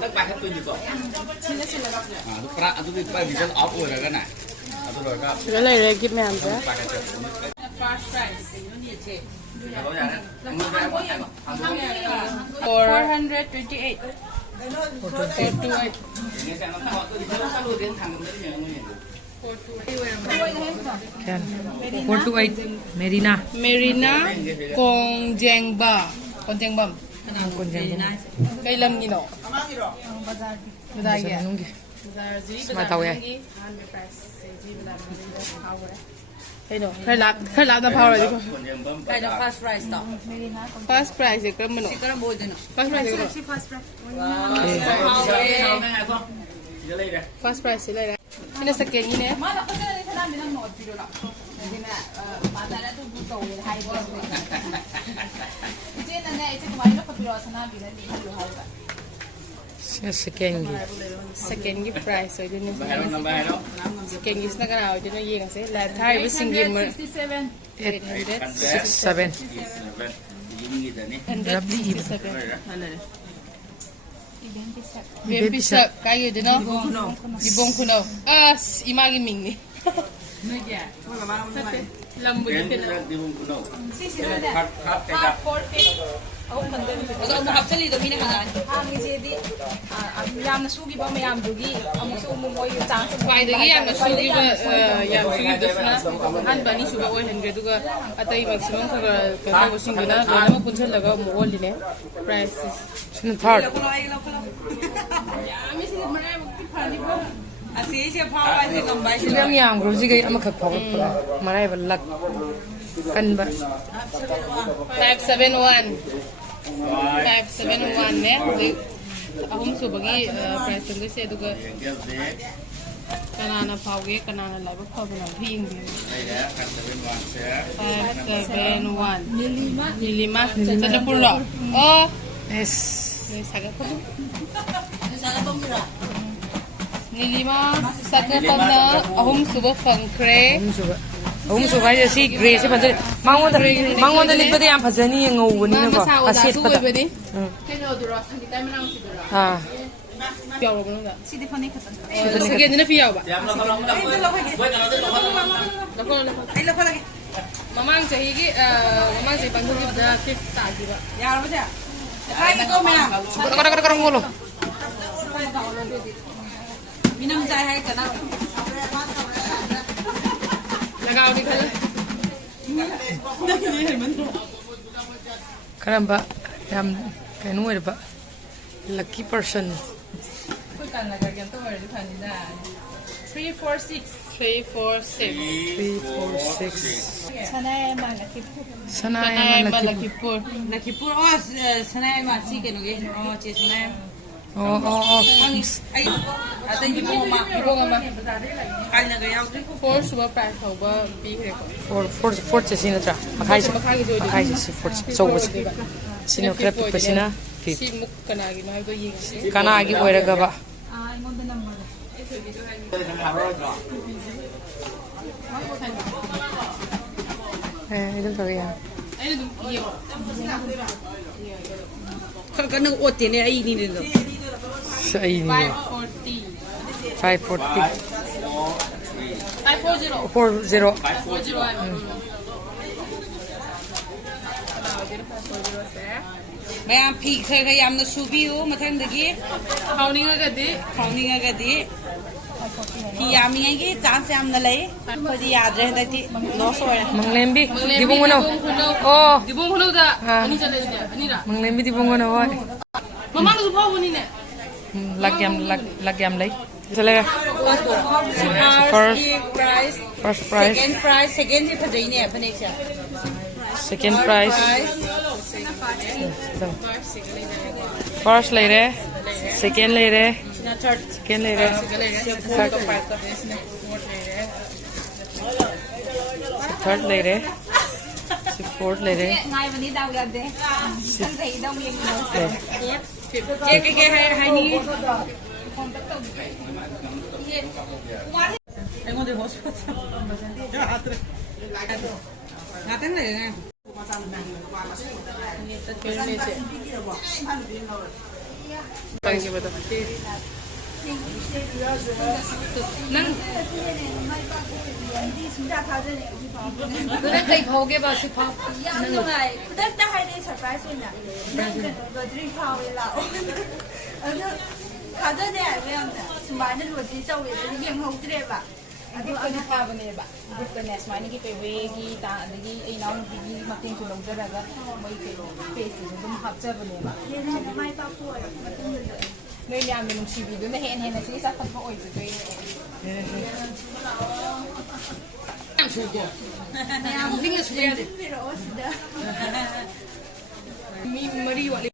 Các bạn hết tôi gì vậy? Lúc ra bị con ốp rồi cái này. Cái này đây kịp mềm chứ. $428. Can 428 Merina. Merina con Jengbam. Cây lâm gì nọ? Bazar kìa. Mà tàu vậy. Đây nọ. Khai lạp nó phao rồi đi con. Cái đó fast price đó. First price thì cái mình nọ. Cái đó bồi nữa. First price thì First price thì đây đấy. Cái này second như thế. Mà nó có cái này thằng mình đang nói video đó. Nên là mà ta đã tu tàu hay quá. Ijen là này ijen cái máy nó có video thằng mình đang đi video hay vậy. Second Second price rồi đi nữa. Second is nó cái nào cho nó gì cả sẽ là thay với sinh viên mà. 867. 167. Baby shark kayo din no? Ibong kuno. Imagi ming ni. Lambo din na. Ako mo hapsali do mina hanan. Ang jedi yam na sugi ba mayam dugi amok su mo moy chang sa Pai dagi yam na sugi ba yam sugi dusna an bani suga 100 duga atai maximum ka kana ko singuna na mo punchal laga mo oli ne price Sin third. Yam si mara mukti phani bo asi se phawa se ngambay Silang yang grocery kay ama khap phok marai ba lak kan ba 571 571 ne ahum subagi price ng se duga kanana phawge kanana laiba phawna hing bi 571 nilima sa puro oh yes saga ko nilima saga pamna ahum suba phangkre Ông số cái gì gray sẽ phần gì mang ngon đến bây giờ em phải giờ này ngầu bữa nay nó có asit pa da à piao ba nung da sidi phani khatan sige din na piao ba ai lo lagi mamang chahi gi mamang chahi pandu gi da kit ta gi ba yar ba ja ai ki ko mena kadang ngolo minam jai hai kana lagaw di kala karamba yam kanu era ba lucky person ko kan laga gyan to wari phani da 346 sanai ma lakipur lakipur oh sanai ma si ke no ge oh che sanai oh ai atay di mo ma ko nga ma kai na ga yaw for suba price ho ba bi he ko for che sina tra makai si for so was sina crap pasina si muk kana gi ma do yi kana gi oira ga ba ai mon da number idam to ya ai dum iyo ka na otte ne ai ni ne lo sai ni 540 40 mayam phi khai khai yam na subi u mathang da gi khawning ga di phi yam ngai gi chance yam na lai ko ji yad re da ti no so re manglembi dibong ano oh dibong hulo da ani chale ni ani da manglembi dibong ano hoy mamang su phaw ni ne lagyam lấy chale first price second ji phadai ne phane cha second price first lấy re second lấy re second lấy re third lấy re fourth lấy re ngai bani dau ga de sang thei dau mi ke hai ni ai ngon de hospital Ngaten lagi kan? Thank you, betul. Nang 그래 때 보게 봐서 봐. 그때 할때 surprise이나 너들이 파울라 가전에 알면 수많은 로지 저위를 이행하더래봐 ꯑꯗꯨ ꯐꯕꯅꯦꯕ ꯒ꯭ꯔꯨꯞꯇꯅꯦ ꯁꯨꯃꯥꯏꯅꯒꯤ ꯄꯦꯋꯦꯒꯤ ꯑꯗꯒꯤ ꯑꯩ ꯏꯅꯥꯎꯅꯨꯄꯤꯒꯤ ꯃꯇꯦꯡꯁꯨ ꯂꯧꯖꯔꯒ ꯃꯣꯏ ꯀꯩꯅꯣ ꯄꯦꯖꯇꯨꯁꯨ ꯑꯗꯨꯝ ꯍꯥꯞꯆꯕꯅꯦꯕ ꯅꯣꯏ ꯃꯌꯥꯝꯒꯤ ꯅꯨꯡꯁꯤꯕꯤꯗꯨꯅ ꯍꯦꯟꯅ ꯁꯤꯒꯤ ꯆꯥꯎꯈꯠꯄ ꯑꯣꯏꯖꯗꯣꯏꯅꯦ ꯌꯥꯝ ꯁꯨꯀꯣ ꯃꯌꯥꯝ ꯂꯤꯡꯅ ꯁꯨꯕ ꯌꯥꯗꯦ ꯄꯤꯔꯛꯑꯣ ꯁꯤꯗ ꯃꯤ 3 ꯋꯥꯠꯂꯤ